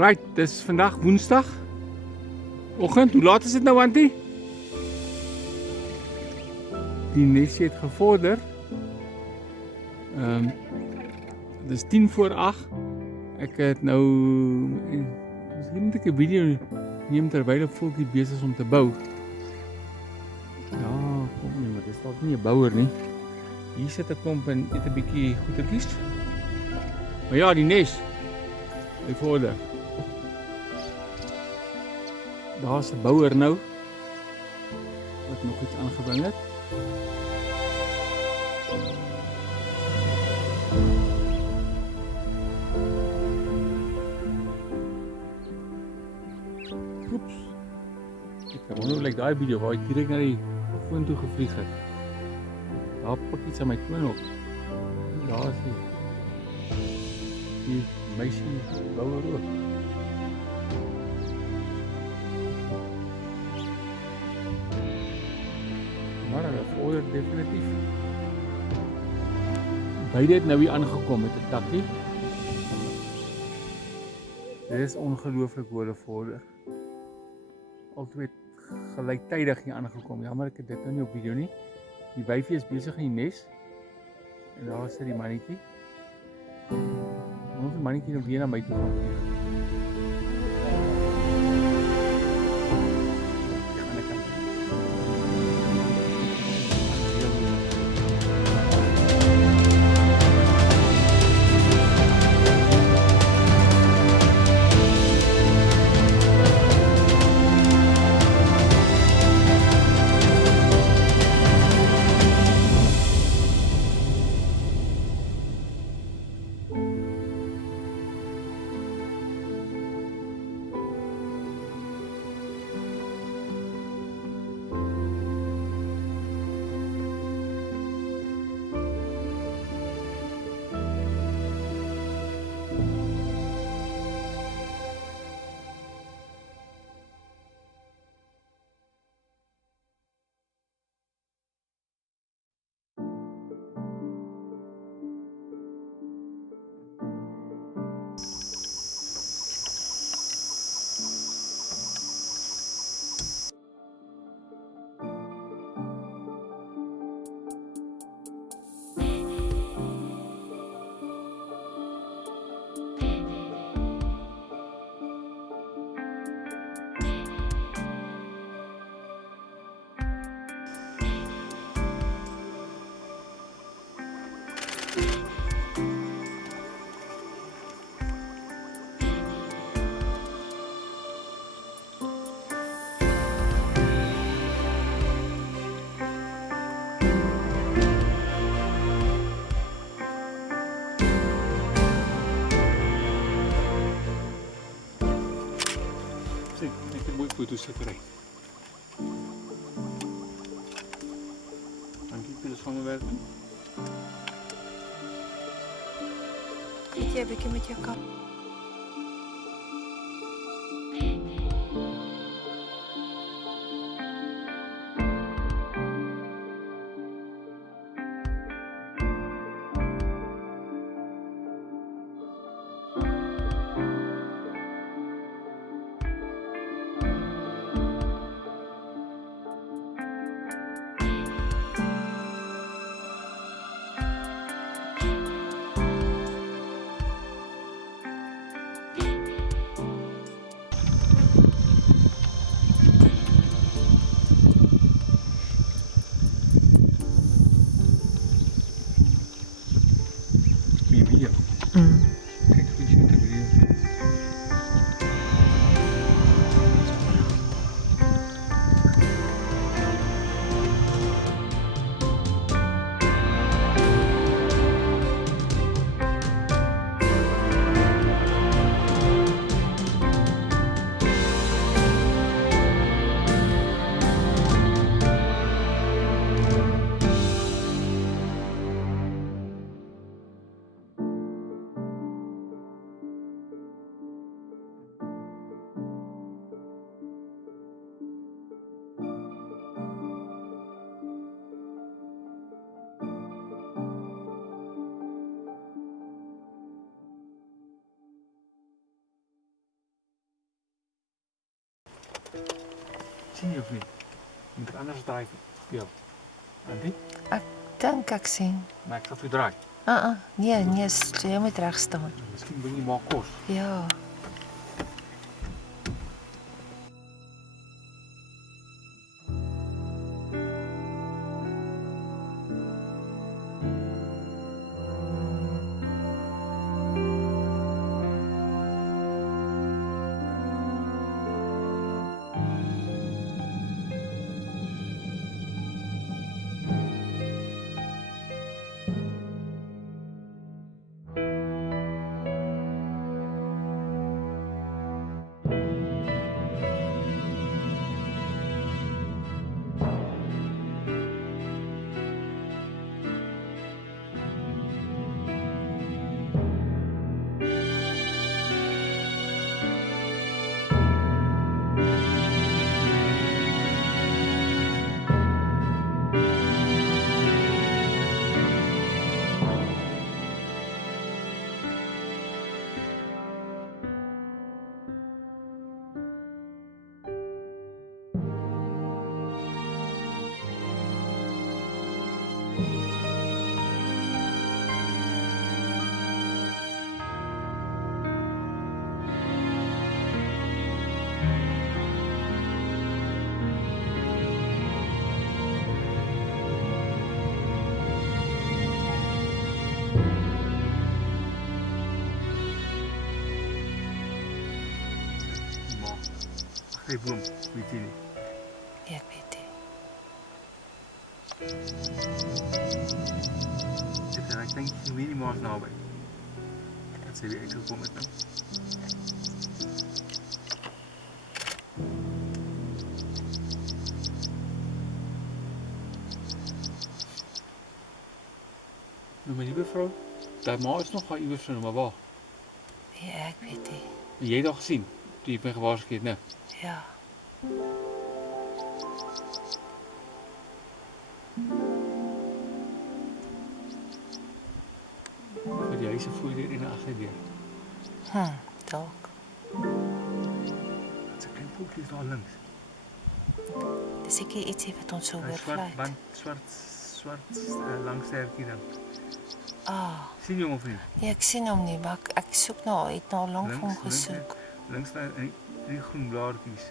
Right, dis vandag Woensdag. Oggend, hoe laat is dit nou, Antie? Die nesie het gevorder. Dis 10 voor 8. Ek het nou miskien moet ek 'n video neem terwyl 'n voeltjie besig is om te bou. Ja, kom nie, maar dis dalk nie 'n bouer nie. Hier sit 'n klomp en eet 'n bietjie goedertjies. Maar ja, die nes. Hy vorder. Daar's 'n bouer nou wat nog iets aangebring het. Oeps. Ek wonder hoe lyk daai video waar ek direk na die foon toe gevlieg het. Daar pak iets aan my foon op. Daar is die meisie bouer ook. Maar hulle vorder definitief. Beide het nou hier aangekom met 'n takkie. Dit is ongelooflik hoe hulle vorder. Albei gelyktydig hier aangekom. Jammer ek het dit nou nie op video nie. Die wyfie is besig in die nes. En daar sit die mannetjie. Ons die mannetjie nou weer na my toe gaan vlieg. Ek het mooi foto's gekry. Dankie vir die samewerking. Eet jy 'n bietjie met jou kap? Video. Kijk, die shoot de video. sien jy of nie? Jy moet anders draai vir jou. Antie, Dink ek sien. maar ek sal vir jou draai. Nee, jy moet reg staan. Miskien wil jy maar kos. Ja. Maar hy boom, weet jy nie. Nee, ek weet nie. Ek dink die minima is naby. Dat sy weer uitgekom het nou. Nou my liewe vrou, daai ma is nog daar iewers nou, maar waar? Nee, ek weet nie. Jy het al gesien, toe jy my gewaarsku het, né? Ja. Vir die huise voor deur en agterdeur. Dalk. Dit's 'n klein voeltjie daar links. Dis seker ietsie wat ons sou Hy swart oorvlieg. band, swart lang stertjie dan. Sien jy hom of nie? Nee, ek sien hom nie, maar ek soek nou, het nou al lank vir hom gesoek. Links daar in die groen blaartjies.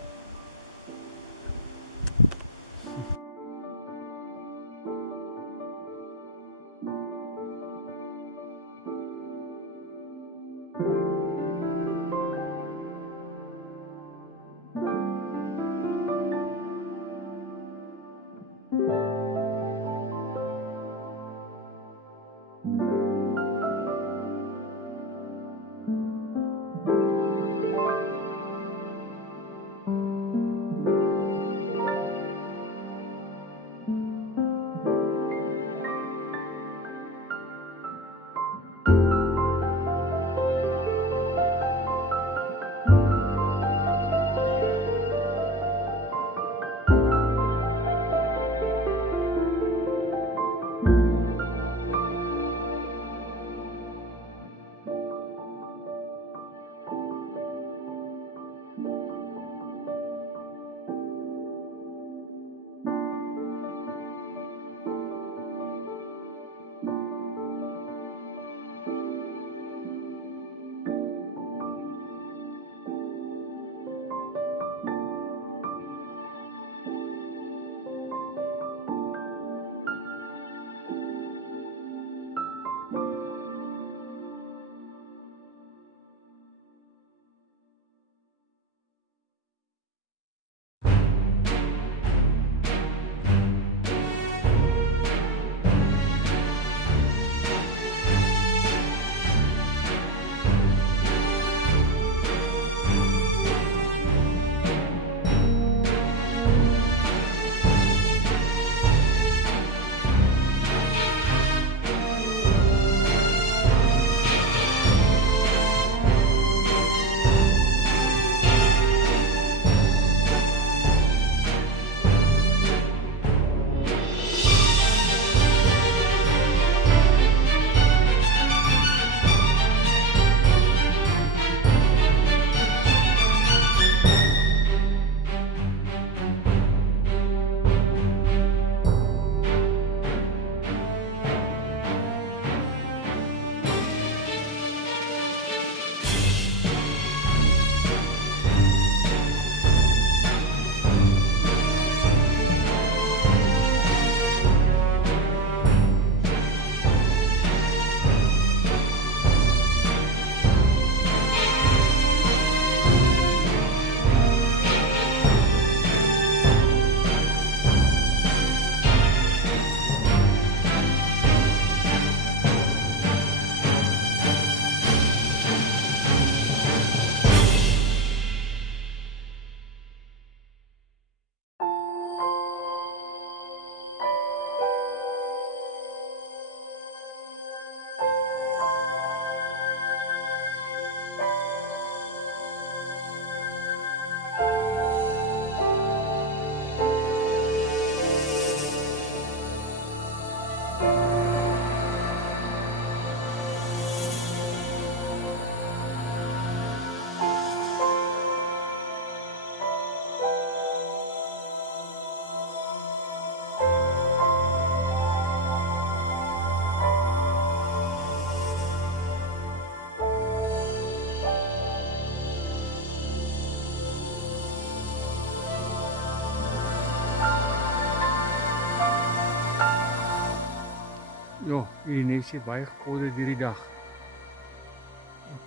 Ja, hierdie nes het baie gevorder deur die dag.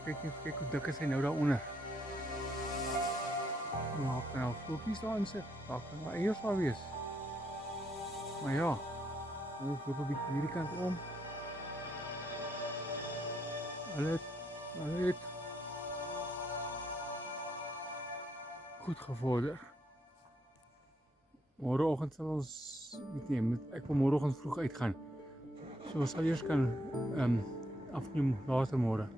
Kyk hoe dik is hy nou daaronder. Ja, kan al voetjies daarin sit. Daar kan maar eiers daar wees. Maar ja, ons loop 'n bietjie hierdie kant om. Hulle het goed gevorder. Môreoggend sal ons, weet nie, ek wil môreoggend vroeg uitgaan. So ons sal eers kan afneem later môre.